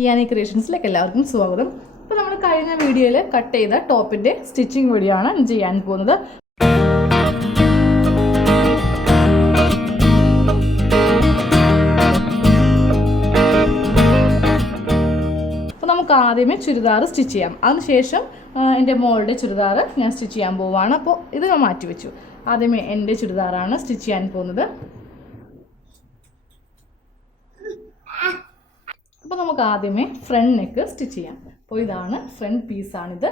ഇയാനി ക്രിയേഷൻസിലേക്ക് എല്ലാവർക്കും സ്വാഗതം. അപ്പോൾ നമ്മൾ കഴിഞ്ഞ വീഡിയോയിൽ കട്ട് ചെയ്ത ടോപ്പിൻ്റെ സ്റ്റിച്ചിങ് വീഡിയോ ആണ് ചെയ്യാൻ പോകുന്നത്. അപ്പോൾ നമുക്ക് ആദ്യമേ ചുരിദാർ സ്റ്റിച്ച് ചെയ്യാം. അതിനുശേഷം എൻ്റെ മോളുടെ ചുരിദാർ ഞാൻ സ്റ്റിച്ച് ചെയ്യാൻ പോവുകയാണ്. അപ്പോൾ ഇത് ഞാൻ മാറ്റി വെച്ചു. ആദ്യമേ എൻ്റെ ചുരിദാറാണ് സ്റ്റിച്ച് ചെയ്യാൻ പോകുന്നത്. അപ്പോൾ നമുക്ക് ആദ്യമേ ഫ്രണ്ട് നെക്ക് സ്റ്റിച്ച് ചെയ്യാം. അപ്പോൾ ഇതാണ് ഫ്രണ്ട് പീസാണിത്.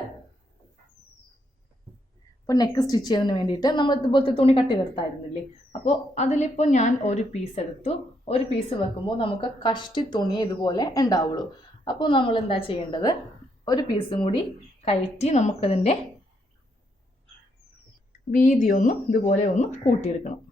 അപ്പോൾ നെക്ക് സ്റ്റിച്ച് ചെയ്യുന്നതിന് വേണ്ടിയിട്ട് നമ്മൾ ഇതുപോലത്തെ തുണി കട്ട് ചെയ്തെടുത്തായിരുന്നില്ലേ, അപ്പോൾ അതിലിപ്പോൾ ഞാൻ ഒരു പീസ് എടുത്തു. ഒരു പീസ് വെക്കുമ്പോൾ നമുക്ക് കഷ്ടി തുണി ഇതുപോലെ ഉണ്ടാവുള്ളൂ. അപ്പോൾ നമ്മൾ എന്താ ചെയ്യേണ്ടത്, ഒരു പീസും കൂടി കയറ്റി നമുക്കതിൻ്റെ വീതി ഇതുപോലെ ഒന്ന് കൂട്ടിയെടുക്കണം.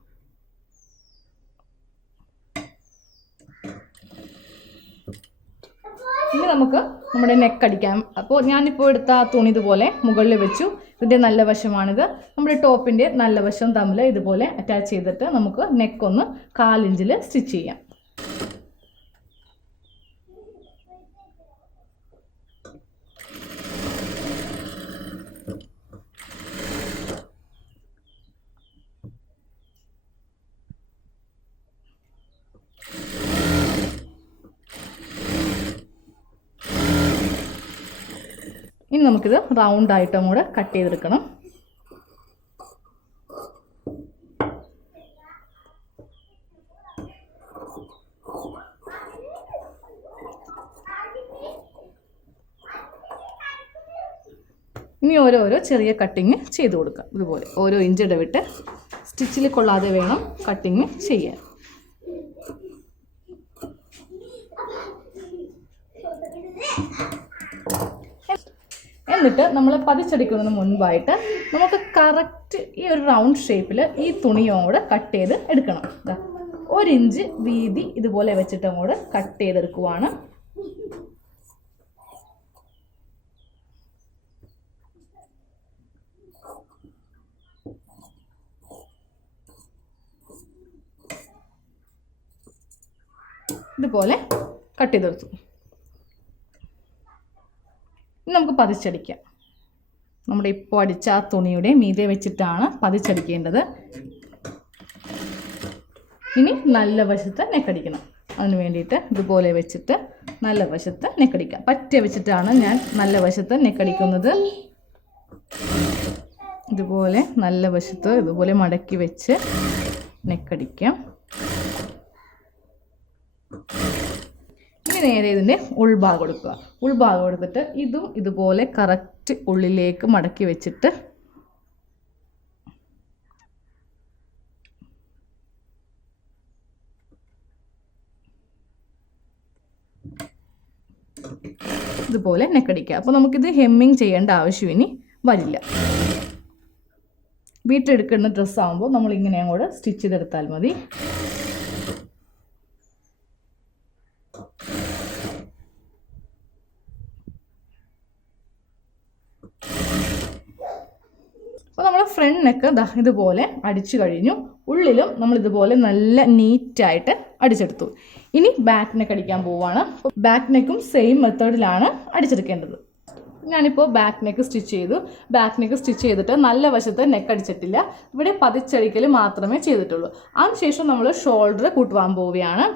ഇനി നമുക്ക് നമ്മുടെ നെക്ക് അടിക്കാം. അപ്പോൾ ഞാനിപ്പോൾ എടുത്ത ആ തുണി ഇതുപോലെ മുകളിൽ വെച്ചു. ഇതിൻ്റെ നല്ല വശമാണിത്. നമ്മുടെ ടോപ്പിൻ്റെ നല്ല വശം തമ്മിൽ ഇതുപോലെ അറ്റാച്ച് ചെയ്തിട്ട് നമുക്ക് നെക്കൊന്ന് 1/4 ഇഞ്ചിൽ സ്റ്റിച്ച് ചെയ്യാം. ഇനി നമുക്കിത് റൗണ്ടായിട്ടും കൂടെ കട്ട് ചെയ്തെടുക്കണം. ഇനി ഓരോരോ ചെറിയ കട്ടിങ് ചെയ്ത് കൊടുക്കാം. ഇതുപോലെ ഓരോ ഇഞ്ച് ഇടവിട്ട് സ്റ്റിച്ചിൽ കൊള്ളാതെ വേണം കട്ടിങ് ചെയ്യാൻ. എന്നിട്ട് നമ്മൾ പതിച്ചടിക്കുന്നതിന് മുൻപായിട്ട് നമുക്ക് കറക്റ്റ് ഈ ഒരു റൗണ്ട് ഷേപ്പിൽ ഈ തുണിയും കൂടെ കട്ട് ചെയ്ത് എടുക്കണം. 1 ഇഞ്ച് വീതി ഇതുപോലെ വെച്ചിട്ടും കൂടെ കട്ട് ചെയ്തെടുക്കുവാണ്. ഇതുപോലെ കട്ട് ചെയ്തെടുത്തു. ഇനി നമുക്ക് പതിച്ചടിക്കാം. നമ്മുടെ ഇപ്പോൾ അടിച്ച ആ തുണിയുടെ മീതെ വെച്ചിട്ടാണ് പതിച്ചടിക്കേണ്ടത്. ഇനി നല്ല വശത്ത് നെക്കടിക്കണം. അതിന് വേണ്ടിയിട്ട് ഇതുപോലെ വെച്ചിട്ട് നല്ല വശത്ത് നെക്കടിക്കാം. പറ്റ വെച്ചിട്ടാണ് ഞാൻ നല്ല വശത്ത് നെക്കടിക്കുന്നത്. ഇതുപോലെ നല്ല വശത്ത് ഇതുപോലെ മടക്കി വെച്ച് നെക്കടിക്കാം. ഇനി നേരെ ഇതിൻ്റെ ഉൾഭാഗം കൊടുക്കുക. ഉൾഭാഗം കൊടുത്തിട്ട് ഇതും ഇതുപോലെ കറക്റ്റ് ഉള്ളിലേക്ക് മടക്കി വെച്ചിട്ട് ഇതുപോലെ നെക്കടിക്കുക. അപ്പോൾ നമുക്കിത് ഹെമ്മിങ് ചെയ്യേണ്ട ആവശ്യം ഇനി വരില്ല. വീട്ടിലെടുക്കുന്ന ഡ്രസ്സാകുമ്പോൾ നമ്മളിങ്ങനെ അങ്ങോട്ട് സ്റ്റിച്ച് ചെയ്തെടുത്താൽ മതി. അപ്പോൾ നമ്മൾ ഫ്രണ്ട് നെക്ക് ഇതുപോലെ അടിച്ചു കഴിഞ്ഞു. ഉള്ളിലും നമ്മൾ ഇതുപോലെ നല്ല നീറ്റായിട്ട് അടിച്ചെടുത്തു. ഇനി ബാക്ക് നെക്ക് അടിക്കാൻ പോവുകയാണ്. ബാക്ക് നെക്കും സെയിം മെത്തേഡിലാണ് അടിച്ചെടുക്കേണ്ടത്. ഞാനിപ്പോൾ ബാക്ക് നെക്ക് സ്റ്റിച്ച് ചെയ്തു. ബാക്ക് നെക്ക് സ്റ്റിച്ച് ചെയ്തിട്ട് നല്ല വശത്ത് നെക്ക് അടിച്ചിട്ടില്ല. ഇവിടെ പതിച്ചടിക്കൽ മാത്രമേ ചെയ്തിട്ടുള്ളൂ. അതിനുശേഷം നമ്മൾ ഷോൾഡർ കൂട്ടുവാൻ പോവുകയാണ്.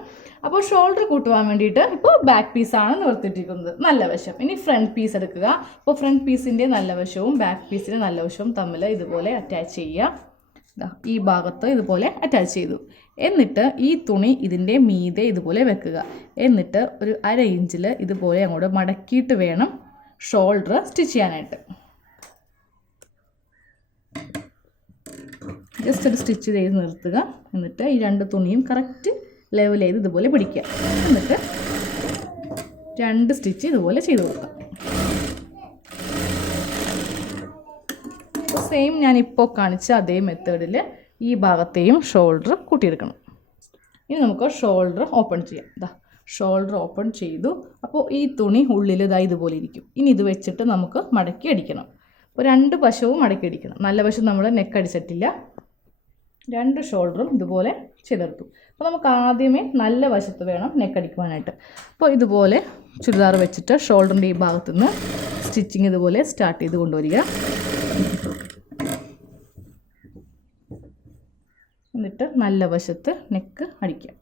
അപ്പോൾ ഷോൾഡർ കൂട്ടുവാൻ വേണ്ടിയിട്ട് ഇപ്പോൾ ബാക്ക് പീസാണ് നിർത്തിയിട്ടിരിക്കുന്നത്, നല്ല വശം. ഇനി ഫ്രണ്ട് പീസ് എടുക്കുക. അപ്പോൾ ഫ്രണ്ട് പീസിൻ്റെ നല്ല വശവും ബാക്ക് പീസിൻ്റെ നല്ല വശവും തമ്മിൽ ഇതുപോലെ അറ്റാച്ച് ചെയ്യുക. ഈ ഭാഗത്ത് ഇതുപോലെ അറ്റാച്ച് ചെയ്തു. എന്നിട്ട് ഈ തുണി ഇതിൻ്റെ മീതെ ഇതുപോലെ വെക്കുക. എന്നിട്ട് ഒരു 1/2 ഇഞ്ചിൽ ഇതുപോലെ അങ്ങോട്ട് മടക്കിയിട്ട് വേണം ഷോൾഡർ സ്റ്റിച്ച് ചെയ്യാനായിട്ട്. ജസ്റ്റ് ഒരു സ്റ്റിച്ച് ചെയ്ത് നിർത്തുക. എന്നിട്ട് ഈ 2 തുണിയും കറക്റ്റ് ലെവൽ ചെയ്ത് ഇതുപോലെ പിടിക്കുക. എന്നിട്ട് 2 സ്റ്റിച്ച് ഇതുപോലെ ചെയ്ത് കൊടുക്കാം. സെയിം ഞാനിപ്പോൾ കാണിച്ച അതേ മെത്തേഡിൽ ഈ ഭാഗത്തെയും ഷോൾഡർ കൂട്ടിയെടുക്കണം. ഇനി നമുക്ക് ഷോൾഡർ ഓപ്പൺ ചെയ്യാം. ഷോൾഡർ ഓപ്പൺ ചെയ്തു. അപ്പോൾ ഈ തുണി ഉള്ളിൽ ഇതുപോലെ ഇരിക്കും. ഇനി ഇത് വെച്ചിട്ട് നമുക്ക് മടക്കി അടിക്കണം. അപ്പോൾ 2 വശവും മടക്കി അടിക്കണം. നല്ല വശം നമ്മൾ നെക്ക് അടിച്ചിട്ടില്ല. രണ്ട് ഷോൾഡറും ഇതുപോലെ ചെയ്തെടുത്തു. അപ്പോൾ നമുക്ക് ആദ്യമേ നല്ല വശത്ത് വേണം നെക്ക് അടിക്കുവാനായിട്ട്. അപ്പോൾ ഇതുപോലെ ചുരിദാർ വെച്ചിട്ട് ഷോൾഡറിൻ്റെ ഈ ഭാഗത്തു നിന്ന് സ്റ്റിച്ചിങ് ഇതുപോലെ സ്റ്റാർട്ട് ചെയ്ത് കൊണ്ടുവരിക. എന്നിട്ട് നല്ല വശത്ത് നെക്ക് അടിക്കുക.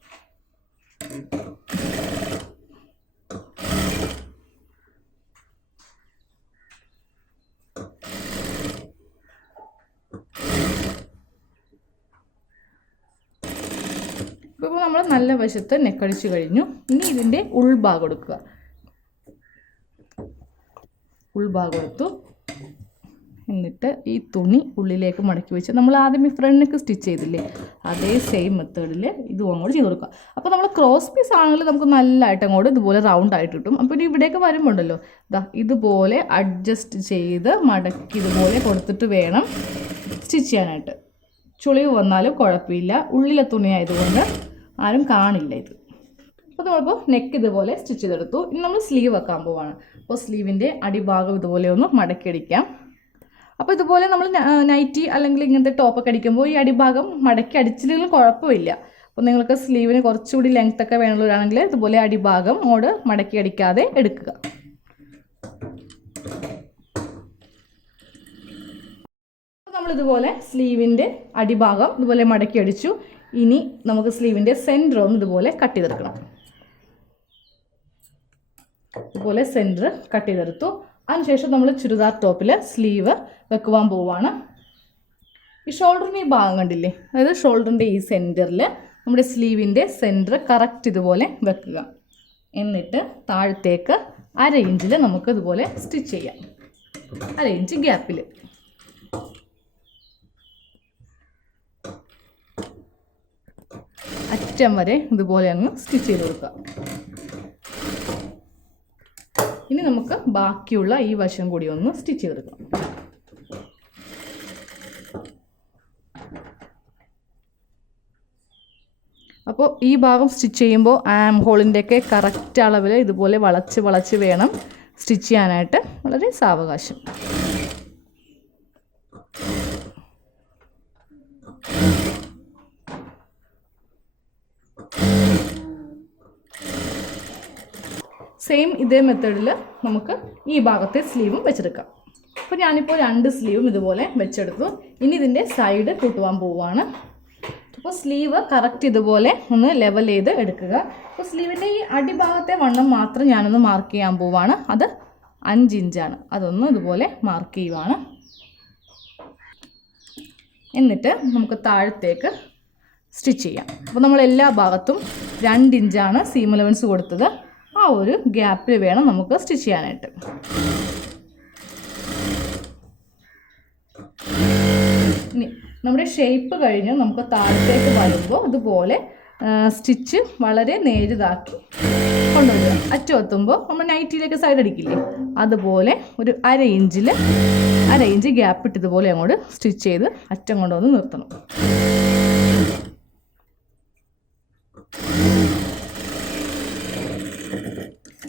ഇപ്പോൾ നമ്മൾ നല്ല വശത്ത് നെക്കടിച്ച് കഴിഞ്ഞു. ഇനി ഇതിൻ്റെ ഉൾഭാഗം എടുക്കുക. ഉൾഭാഗം എടുത്തു. എന്നിട്ട് ഈ തുണി ഉള്ളിലേക്ക് മടക്കി വെച്ച് നമ്മൾ ആദ്യമേ ഫ്രണ്ട് നെക്ക് സ്റ്റിച്ച് ചെയ്തില്ലേ, അതേ സെയിം മെത്തേഡിൽ ഇതും അങ്ങോട്ട് ചെയ്ത് കൊടുക്കുക. അപ്പോൾ നമ്മൾ ക്രോസ് പീസ് ആണെങ്കിൽ നമുക്ക് നല്ലതായിട്ട് അങ്ങോട്ട് ഇതുപോലെ റൗണ്ട് ആയിട്ട് കിട്ടും. അപ്പോൾ ഇനി ഇവിടേക്ക് വരുമ്പോണ്ടല്ലോ ഇതുപോലെ അഡ്ജസ്റ്റ് ചെയ്ത് മടക്കി ഇതുപോലെ കൊടുത്തിട്ട് വേണം സ്റ്റിച്ച് ചെയ്യാനായിട്ട്. ചുളിവ് വന്നാലും കുഴപ്പമില്ല, ഉള്ളിലെ തുണി ആയതുകൊണ്ട് ആരും കാണില്ല ഇത്. അപ്പോൾ നമ്മളിപ്പോൾ നെക്ക് ഇതുപോലെ സ്റ്റിച്ച് ചെയ്തെടുത്തു. ഇനി നമ്മൾ സ്ലീവ് വെക്കാൻ പോവാണ്. അപ്പോൾ സ്ലീവിൻ്റെ അടിഭാഗം ഇതുപോലെ ഒന്ന് മടക്കിയടിക്കാം. അപ്പോൾ ഇതുപോലെ നമ്മൾ നൈറ്റി അല്ലെങ്കിൽ ഇങ്ങനത്തെ ടോപ്പൊക്കെ അടിക്കുമ്പോൾ ഈ അടിഭാഗം മടക്കി അടിച്ചില്ലെങ്കിലും കുഴപ്പമില്ല. അപ്പോൾ നിങ്ങൾക്ക് സ്ലീവിന് കുറച്ചുകൂടി ലെങ്ത് ഒക്കെ വേണമെന്നുള്ളതാണെങ്കിൽ ഇതുപോലെ അടിഭാഗം അങ്ങോട്ട് മടക്കി അടിക്കാതെ എടുക്കുക. നമ്മളിതുപോലെ സ്ലീവിൻ്റെ അടിഭാഗം ഇതുപോലെ മടക്കി അടിച്ചു. ഇനി നമുക്ക് സ്ലീവിൻ്റെ സെൻറ്റർ ഒന്ന് ഇതുപോലെ കട്ട് ചെയ്തെടുക്കണം. ഇതുപോലെ സെൻറ്റർ കട്ട് ചെയ്തെടുത്തു. അതിനുശേഷം നമ്മൾ ചുരിദാർ ടോപ്പിൽ സ്ലീവ് വെക്കുവാൻ പോവുകയാണ്. ഈ ഷോൾഡറിൻ്റെ ഈ ഭാഗം കണ്ടില്ലേ, അതായത് ഷോൾഡറിൻ്റെ ഈ സെൻറ്ററിൽ നമ്മുടെ സ്ലീവിൻ്റെ സെൻറ്റർ കറക്റ്റ് ഇതുപോലെ വെക്കുക. എന്നിട്ട് താഴത്തേക്ക് 1/2 ഇഞ്ചിൽ നമുക്ക് ഇതുപോലെ സ്റ്റിച്ച് ചെയ്യാം. 1/2 ഇഞ്ച് ഗ്യാപ്പിൽ. അറ്റം വരെ ഇതുപോലെ അങ്ങ് സ്റ്റിച്ച് ചെയ്ത് കൊടുക്കുക. ഇനി നമുക്ക് ബാക്കിയുള്ള ഈ വശം കൂടി ഒന്ന് സ്റ്റിച്ച് ചെയ്തെടുക്കണം. അപ്പോൾ ഈ ഭാഗം സ്റ്റിച്ച് ചെയ്യുമ്പോൾ ആം ഹോളിൻ്റെയൊക്കെ കറക്റ്റ് അളവിൽ ഇതുപോലെ വളച്ച് വളച്ച് വേണം സ്റ്റിച്ച് ചെയ്യാനായിട്ട്. വളരെ സാവകാശം. സെയിം ഇതേ മെത്തേഡിൽ നമുക്ക് ഈ ഭാഗത്തെ സ്ലീവും വെച്ചെടുക്കാം. അപ്പോൾ ഞാനിപ്പോൾ 2 സ്ലീവും ഇതുപോലെ വെച്ചെടുത്തു. ഇനി ഇതിൻ്റെ സൈഡ് കൂട്ടുവാൻ പോവുകയാണ്. അപ്പോൾ സ്ലീവ് കറക്റ്റ് ഇതുപോലെ ഒന്ന് ലെവൽ ചെയ്ത് എടുക്കുക. അപ്പോൾ സ്ലീവിൻ്റെ ഈ അടിഭാഗത്തെ വണ്ണം മാത്രം ഞാനൊന്ന് മാർക്ക് ചെയ്യാൻ പോവുകയാണ്. അത് 5 ഇഞ്ചാണ്. അതൊന്ന് ഇതുപോലെ മാർക്ക് ചെയ്യുവാണ്. എന്നിട്ട് നമുക്ക് താഴത്തേക്ക് സ്റ്റിച്ച് ചെയ്യാം. അപ്പോൾ നമ്മൾ എല്ലാ ഭാഗത്തും 2 ഇഞ്ചാണ് സീം അലവൻസ് കൊടുത്തത്. ആ ഒരു ഗ്യാപ്പിൽ വേണം നമുക്ക് സ്റ്റിച്ച് ചെയ്യാനായിട്ട്. ഇനി നമ്മുടെ ഷേപ്പ് കഴിഞ്ഞ് നമുക്ക് താഴത്തേക്ക് വരുമ്പോൾ ഇതുപോലെ സ്റ്റിച്ച് വളരെ നേരിതാക്കി കൊണ്ടുവരിക. അറ്റമെത്തുമ്പോൾ നമ്മൾ നൈറ്റിയിലേക്ക് സൈഡ് അടിക്കില്ലേ, അതുപോലെ ഒരു 1/2 ഇഞ്ച് ഗ്യാപ്പ് ഇട്ട് ഇതുപോലെ അങ്ങോട്ട് സ്റ്റിച്ച് ചെയ്ത് അറ്റം കൊണ്ടുവന്ന് നിർത്തണം.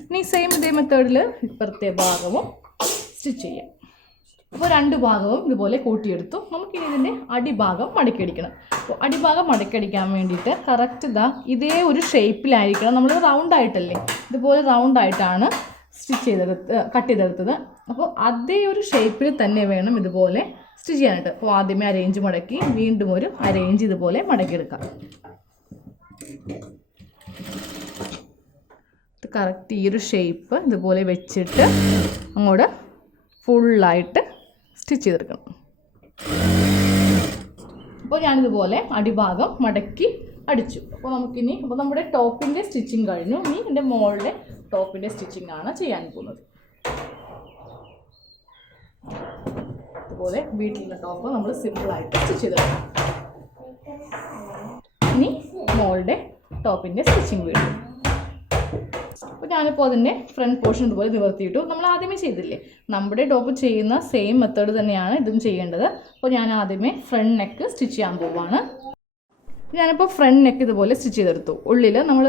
ഇനി സെയിം ഇതേ മെത്തേഡിൽ ഇപ്പുറത്തെ ഭാഗവും സ്റ്റിച്ച് ചെയ്യാം. അപ്പോൾ 2 ഭാഗവും ഇതുപോലെ കൂട്ടിയെടുത്തു. നമുക്കിനി ഇതിൻ്റെ അടിഭാഗം മടക്കിയടിക്കണം. അപ്പോൾ അടിഭാഗം മടക്കിയടിക്കാൻ വേണ്ടിയിട്ട് കറക്റ്റ് ഇതേ ഒരു ഷേപ്പിലായിരിക്കണം. നമ്മൾ റൗണ്ടായിട്ടല്ലേ, ഇതുപോലെ റൗണ്ടായിട്ടാണ് കട്ട് ചെയ്തെടുത്തത്. അപ്പോൾ അതേ ഒരു ഷേപ്പിൽ തന്നെ വേണം ഇതുപോലെ സ്റ്റിച്ച് ചെയ്യാനായിട്ട്. അപ്പോൾ ആദ്യമേ 1/2 ഇഞ്ച് മടക്കി വീണ്ടും ഒരു 1/2 ഇഞ്ച് ഇതുപോലെ മടക്കിയെടുക്കാം. കറക്റ്റ് ഈ ഒരു ഷേപ്പ് ഇതുപോലെ വെച്ചിട്ട് അങ്ങോട്ട് ഫുള്ളായിട്ട് സ്റ്റിച്ച് ചെയ്തെടുക്കണം. അപ്പോൾ ഞാനിതുപോലെ അടിഭാഗം മടക്കി അടിച്ചു. അപ്പോൾ നമ്മുടെ ടോപ്പിൻ്റെ സ്റ്റിച്ചിങ് കഴിഞ്ഞു. ഇനി എൻ്റെ മോളുടെ ടോപ്പിൻ്റെ സ്റ്റിച്ചിങ് ആണ് ചെയ്യാൻ പോകുന്നത്. അതുപോലെ വീട്ടിലുള്ള ടോപ്പ് നമ്മൾ സിമ്പിളായിട്ട് സ്റ്റിച്ച് ചെയ്തെടുക്കണം. ഇനി മോളുടെ ടോപ്പിൻ്റെ സ്റ്റിച്ചിങ് വീണ്ടും. അപ്പോൾ ഞാനിപ്പോൾ അതിൻ്റെ ഫ്രണ്ട് പോർഷൻ ഇതുപോലെ നിവർത്തിയിട്ടു. നമ്മൾ ആദ്യമേ ചെയ്തില്ലേ, നമ്മുടെ ടോപ്പ് ചെയ്യുന്ന സെയിം മെത്തേഡ് തന്നെയാണ് ഇതും ചെയ്യേണ്ടത്. അപ്പോൾ ഞാൻ ആദ്യമേ ഫ്രണ്ട് നെക്ക് സ്റ്റിച്ച് ചെയ്യാൻ പോവുകയാണ്. ഞാനിപ്പോൾ ഫ്രണ്ട് നെക്ക് ഇതുപോലെ സ്റ്റിച്ച് ചെയ്തെടുത്തു. ഉള്ളിൽ നമ്മൾ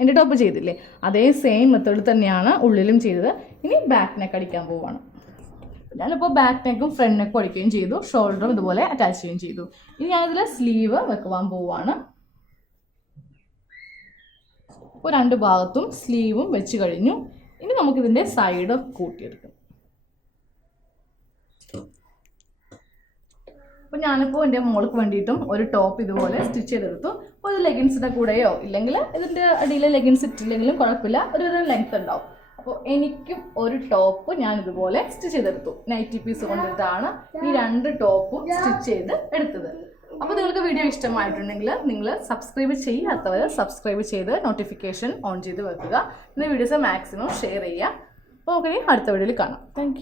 എൻ്റെ ടോപ്പ് ചെയ്തില്ലേ, അതേ സെയിം മെത്തേഡ് തന്നെയാണ് ഉള്ളിലും ചെയ്തത്. ഇനി ബാക്ക് നെക്ക് അടിക്കാൻ പോവുകയാണ്. ഞാനിപ്പോൾ ബാക്ക് നെക്കും ഫ്രണ്ട് നെക്കും അടിക്കുകയും ചെയ്തു, ഷോൾഡറും ഇതുപോലെ അറ്റാച്ച് ചെയ്യുകയും ചെയ്തു. ഇനി ഞാനിതിൽ സ്ലീവ് വെക്കുവാൻ പോവാണ്. ഇപ്പോൾ 2 ഭാഗത്തും സ്ലീവും വെച്ച് കഴിഞ്ഞു. ഇനി നമുക്കിതിൻ്റെ സൈഡ് കൂട്ടിയെടുക്കാം. അപ്പോൾ ഞാനിപ്പോൾ എൻ്റെ മോൾക്ക് വേണ്ടിയിട്ടും ഒരു ടോപ്പ് ഇതുപോലെ സ്റ്റിച്ച് ചെയ്തെടുത്തു. അപ്പോൾ ഇത് ലെഗിൻസിൻ്റെ കൂടെയോ ഇല്ലെങ്കിൽ ഇതിൻ്റെ അടിയിൽ ലെഗിൻസ് ഇട്ടില്ലെങ്കിലും കുഴപ്പമില്ല, ഒരുവിധം ലെങ്ത് ഉണ്ടാവും. അപ്പോൾ എനിക്കും ഒരു ടോപ്പ് ഞാൻ ഇതുപോലെ സ്റ്റിച്ച് ചെയ്തെടുത്തു. നൈറ്റി പീസ് കൊണ്ടിട്ടാണ് ഈ 2 ടോപ്പും സ്റ്റിച്ച് ചെയ്ത് എടുത്തത്. അപ്പോൾ നിങ്ങൾക്ക് വീഡിയോ ഇഷ്ടമായിട്ടുണ്ടെങ്കിൽ നിങ്ങൾ സബ്സ്ക്രൈബ് ചെയ്യാത്തവർ സബ്സ്ക്രൈബ് ചെയ്ത് നോട്ടിഫിക്കേഷൻ ഓൺ ചെയ്ത് വെക്കുക. ഇന്ന് വീഡിയോസ് മാക്സിമം ഷെയർ ചെയ്യുക. അപ്പോൾ ഓക്കെ, അടുത്ത വീഡിയോയിൽ കാണാം. താങ്ക്